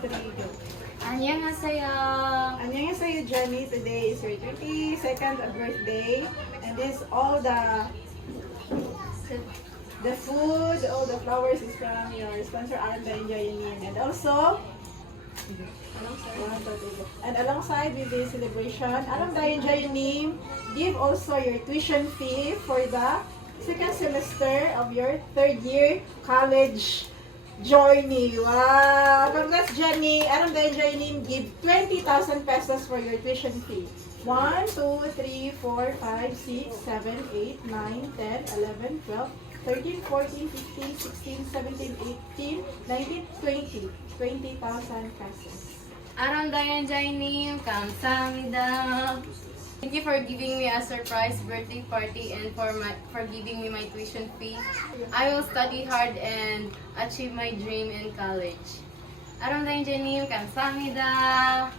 three, go. 안녕하세요. Annyeonghaseyo, Jenny. Today is your 22nd birthday. And this all the food, all the flowers is from your sponsor, Aranda Enjoying. And also, and alongside with the celebration, Alumni Enjoying, give also your tuition fee for the second semester of your third year college journey. Wow! Congrats, Jenny. Alumni Enjoying, give 20,000 pesos for your tuition fee. 1, 2, 3, 4, 5, 6, 7, 8, 9, 10, 11, 12, 13, 14, 15, 16, 17, 18, 19, 20. 20,000 pesos. 아름다운 자이님 감사합니다. Thank you for giving me a surprise birthday party and for giving me my tuition fee. I will study hard and achieve my dream in college. 아름다운 자이님 감사합니다.